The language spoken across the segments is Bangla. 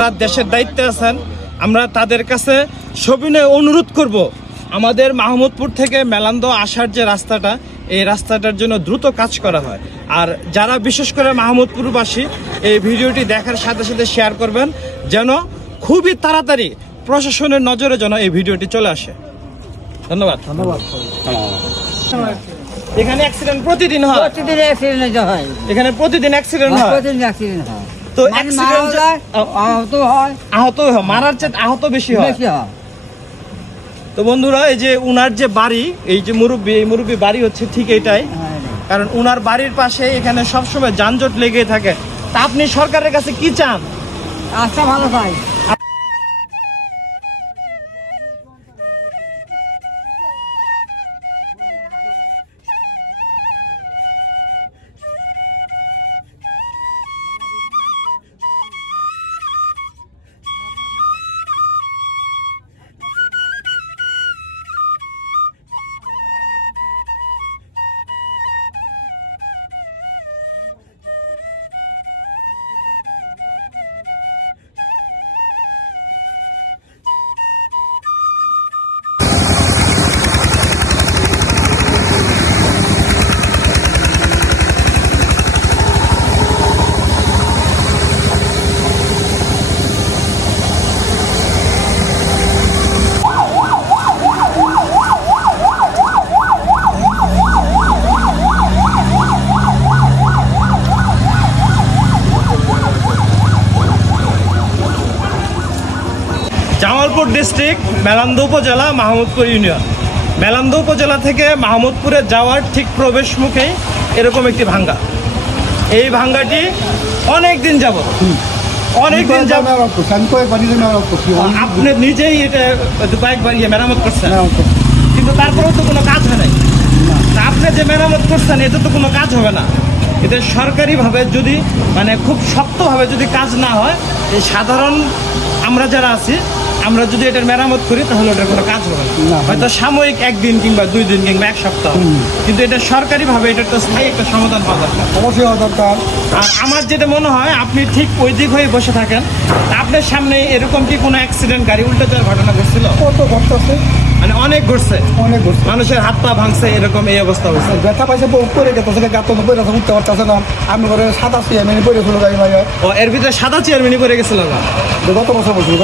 যারা দেশের দায়িত্বে আছেন আমরা তাদের কাছে সবিনয় অনুরোধ করব আমাদের মাহমুদপুর থেকে মেলান্দহ আসার যে রাস্তাটা এই রাস্তাটার জন্য দ্রুত কাজ করা হয়। আর যারা বিশেষ করে মাহমুদপুরবাসী এই ভিডিওটি দেখার সাথে সাথে শেয়ার করবেন যেন খুবই তাড়াতাড়ি প্রশাসনের নজরে যেন এই ভিডিওটি চলে আসে। ধন্যবাদ। এখানে অ্যাক্সিডেন্ট প্রতিদিন হয়, এখানে প্রতিদিন অ্যাক্সিডেন্ট হয়। তো আহত হয়, মারার চেয়ে আহত বেশি হয়। তো বন্ধুরা এই যে উনার যে বাড়ি, এই যে মুরব্বী, এই মুরব্বী বাড়ি হচ্ছে ঠিক এটাই, কারণ উনার বাড়ির পাশে এখানে সবসময় যানজট লেগে থাকে। তা আপনি সরকারের কাছে কি চান? রাস্তা ভালো চাই। জামালপুর ডিস্ট্রিক্ট, মেলান্দহ উপজেলা, মাহমুদপুর ইউনিয়ন। মেলান্দহ উপজেলা থেকে মাহমুদপুরে যাওয়ার ঠিক প্রবেশ মুখেই এরকম একটি ভাঙ্গা। এই ভাঙ্গাটি অনেক দিন যাবত, আপনি নিজেই এটা কয়েকবার মেরামত করছেন, কিন্তু তারপরেও তো কোনো কাজ হয় নাই। আপনি যে মেরামত করছেন এতে তো কোনো কাজ হবে না। এতে সরকারিভাবে যদি মানে খুব শক্তভাবে যদি কাজ না হয়, এই সাধারণ আমরা যারা আছি আমরা যদি এটার মেরামত করি তাহলে ওটার কোনো কাজ হবে না। হয়তো সাময়িক একদিন কিংবা 2 দিন কিংবা এক সপ্তাহ, কিন্তু এটা সরকারিভাবে এটার তো স্থায়ী একটা সমাধান পাওয়া দরকার, অবশ্যই হওয়া দরকার। আর আমার যেটা মনে হয় আপনি ঠিক ওই দিক হয়ে বসে থাকেন, আপনার সামনে এরকম কি কোনো অ্যাক্সিডেন্ট, গাড়ি উল্টে যাওয়ার ঘটনা ঘটছিল? কত ঘটছে, মানে অনেক ঘটছে, মানুষের হাত পা ভাঙছে, এরকম এই অবস্থা হয়েছে। ব্যথা পাইছে পরে গেছে, গাত পরে উঠতে পারতেছে না। আমি ঘরে সাদা চেয়ারম্যান পরে ছিল গাড়ি ভাই। ও এর ভিতরে সাদা চেয়ারম্যানই পরে গেছিল না? গত বছর বলছিল।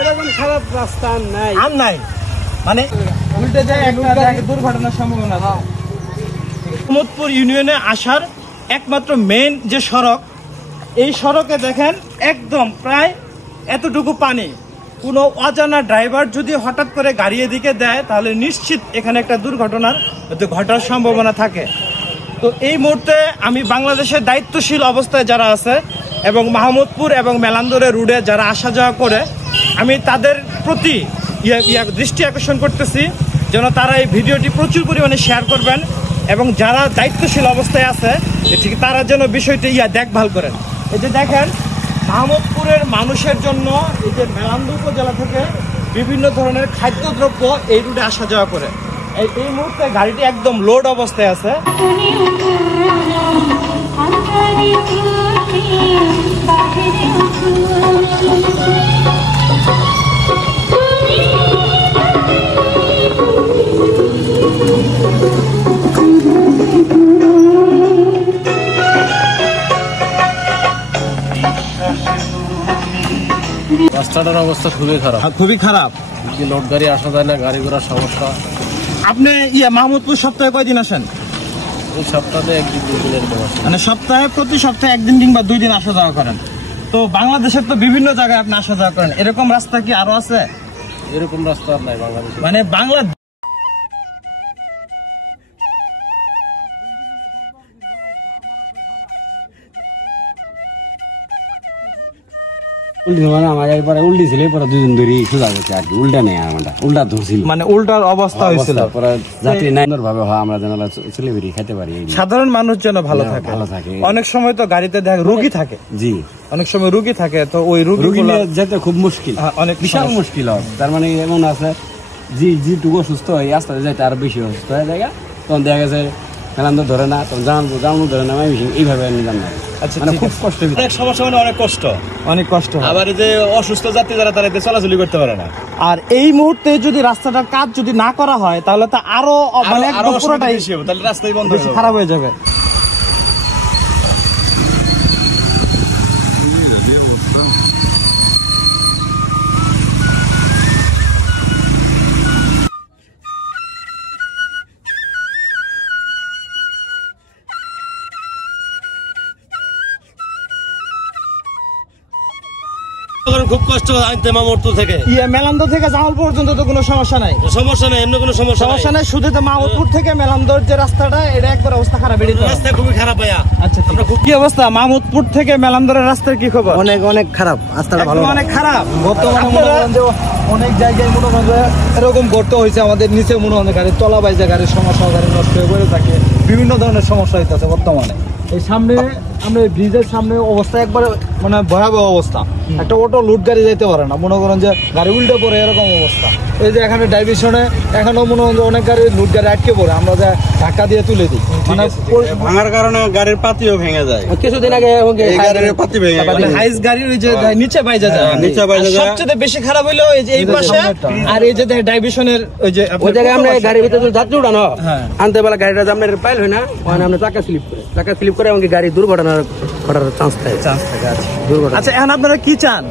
এরকম খারাপ রাস্তা নাই, আর নাই, মানে উল্টে যায় একটা দুর্ঘটনার সম্ভাবনা। মাহমুদপুর ইউনিয়নে আসার একমাত্র মেইন যে সড়ক, এই সড়কে দেখেন একদম প্রায় এতটুকু পানি। কোনো অজানা ড্রাইভার যদি হঠাৎ করে গাড়ি এদিকে দেয় তাহলে নিশ্চিত এখানে একটা দুর্ঘটনার ঘটার সম্ভাবনা থাকে। তো এই মুহূর্তে আমি বাংলাদেশের দায়িত্বশীল অবস্থায় যারা আছে এবং মাহমুদপুর এবং মেলান্দহ রোডে যারা আসা যাওয়া করে, আমি তাদের প্রতি দৃষ্টি আকর্ষণ করতেছি যেন তারা এই ভিডিওটি প্রচুর পরিমাণে শেয়ার করবেন এবং যারা দায়িত্বশীল অবস্থায় আছে ঠিক তারা যেন বিষয়টি দেখভাল করেন। এই যে দেখেন মাহমুদপুরের মানুষের জন্য এই যে মেলান্দহ উপজেলা থেকে বিভিন্ন ধরনের খাদ্যদ্রব্য এই রুটে আসা যাওয়া করে। এই মুহূর্তে গাড়িটি একদম লোড অবস্থায় আছে। রাস্তাটার অবস্থা খুবই খারাপ, খুবই খারাপ। লোড গাড়ি আসা যায় না, গাড়ি ঘোড়ার সমস্যা। আপনি মাহমুদপুর সপ্তাহে কয়দিন আসেন? এই সপ্তাহে 1 দিন 2 দিন এরকম আসে, মানে প্রতি সপ্তাহে 1 দিন কিংবা 2 দিন আসা যাওয়া করেন। তো বাংলাদেশের তো বিভিন্ন জায়গায় আপনি আসা যাওয়া করেন, এরকম রাস্তা কি আরো আছে? এরকম রাস্তা আর নাই বাংলাদেশে, মানে বাংলা উল্টি মানে আমার একবার উল্টি ছিল পরে দুজন ধরে সোজা গেছে আর কি উল্টা নেই আমারটা উল্টা ধরছিল মানে উল্টার অবস্থা হয়েছিল। পরে যাতে নাই ভাবে হয় আমরা যেন চলে বেরিয়ে খেতে পারি সাধারণ মানুষ যেন ভালো থাকে। ভালো থাকে। অনেক সময় তো গাড়িতে দেখ রোগী থাকে, জি অনেক সময় রোগী থাকে, তো ওই রোগী রোগী নিয়ে যেতে খুব মুশকিল, অনেক বিশাল মুশকিল হয়। তার মানে এমন আছে যেটুকু অসুস্থ হয় আস্তে আস্তে যাইতে আরো বেশি অসুস্থ হয়ে যায়, তখন দেখা গেছে মেলান তো ধরে না, তখন জানবো ধরে না, আমি এইভাবে নিলাম না। আচ্ছা, মানে খুব কষ্ট, অনেক সমস্যা, মানে অনেক কষ্ট, অনেক কষ্ট হয়। আবার এই যে অসুস্থ যাত্রী যারা তারা এতে চলাচলি করতে পারে না। আর এই মুহূর্তে যদি রাস্তাটার কাজ যদি না করা হয় তাহলে তো আরো মানে আরো একদম পুরোটাই বেশি হবে, তাহলে রাস্তাই বন্ধ বেশি হয়ে যাবে। খারাপ হয়ে যাবে। খুব কষ্ট আনতে মামুরপুর থেকে মেলান্দ থেকে জামাল পর্যন্ত তো কোনো সমস্যা নাই, সমস্যা নেই, এমনি কোনো সমস্যা সমস্যা নাই, শুধু তো মাহমুদপুর থেকে মেলান্দর যে রাস্তাটা এটা একবার অবস্থা খারাপ। রাস্তা খুবই খারাপ ভাইয়া। আচ্ছা, আমরা কি অবস্থা মাহমুদপুর থেকে মেলান্দরের রাস্তার কি খবর? অনেক খারাপ, রাস্তাটা ভালো একদম অনেক খারাপ। বর্তমানে মনে করেন যে অনেক জায়গায় মনে করেন যে এরকম গর্ত হয়েছে, আমাদের নিচে মনে হয় গাড়ির তলা বাইজা, গাড়ির সমস্যা, গাড়ি নষ্ট হয়ে পড়ে থাকে, বিভিন্ন ধরনের সমস্যা হইতেছে বর্তমানে। এই সামনে আমরা ব্রিজের সামনে অবস্থা একবারে মানে ভয়াবহ অবস্থা, একটা অটো লুট গাড়ি যাইতে পারে না, মনে করেন যে গাড়ি উল্টে পড়ে এরকম অবস্থা। এই যে এখানে ডাইভিশনে এখনো মনে হয় যে অনেক গাড়ি লুট গাড়ি আটকে পড়ে, আমরা যে ধাক্কা দিয়ে তুলে দিই, মানে ভাঙার কারণে গাড়ির পাতিও ভেঙে যায়। কিছুদিন আগে এই গাড়ির পাতি ভেঙে যায়। মানে হাইস গাড়ির ওই যে নিচে বাইজা যায়, নিচে বাইজা যায়। সবচেয়ে বেশি খারাপ হইলো এই যে এই পাশে, আর এই যে ডাইভিশনের ওই যে ওই জায়গায় আমরা গাড়ির ভিতরে যদি যাত্রী উঠানো হ্যাঁ। আনতে বেলা গাড়িটা আপনার পাইল হয় না, ওখানে আমরা চাকা স্লিপ করে এমনকি গাড়ি দুর্ঘটনা ঘটার চান্স থাকে। দুর্ঘটনা। আচ্ছা, এখন আপনারা কি চান?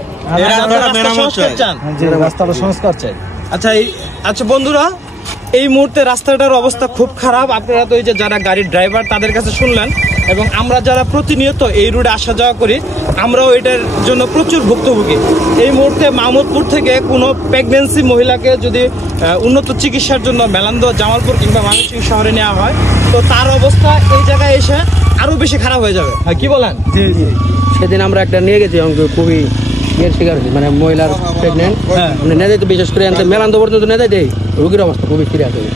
রাস্তাটা মেরামত সংস্কার চাই। চান? যে রাস্তাটা সংস্কার চাই। আচ্ছা, আচ্ছা বন্ধুরা, এই মুহূর্তে রাস্তাটার অবস্থা খুব খারাপ। আপনারা তো এই যে যারা গাড়ির ড্রাইভার তাদের কাছে শুনলেন, এবং আমরা যারা প্রতিনিয়ত এই রোডে আসা যাওয়া করি আমরাও এটার জন্য প্রচুর ভুক্তভোগী। এই মুহূর্তে মাহমুদপুর থেকে কোনো প্রেগনেন্সি মহিলাকে যদি উন্নত চিকিৎসার জন্য মেলান্দ, জামালপুর কিংবা ময়মনসিংহ শহরে নেওয়া হয়, তো তার অবস্থা এই জায়গায় এসে আরো বেশি খারাপ হয়ে যাবে। হ্যাঁ, কি বলেন? সেদিন আমরা একটা নিয়ে গেছি, আমাকে খুবই ইয়ের শিকার হয়েছি, মানে মহিলার প্রেগনেন্ট, হ্যাঁ। মানে নেই তো বিশেষ করে মেলান্ত পর্যন্ত নেই দেয়, রোগীর অবস্থা খুবই সিরিয়াস হয়ে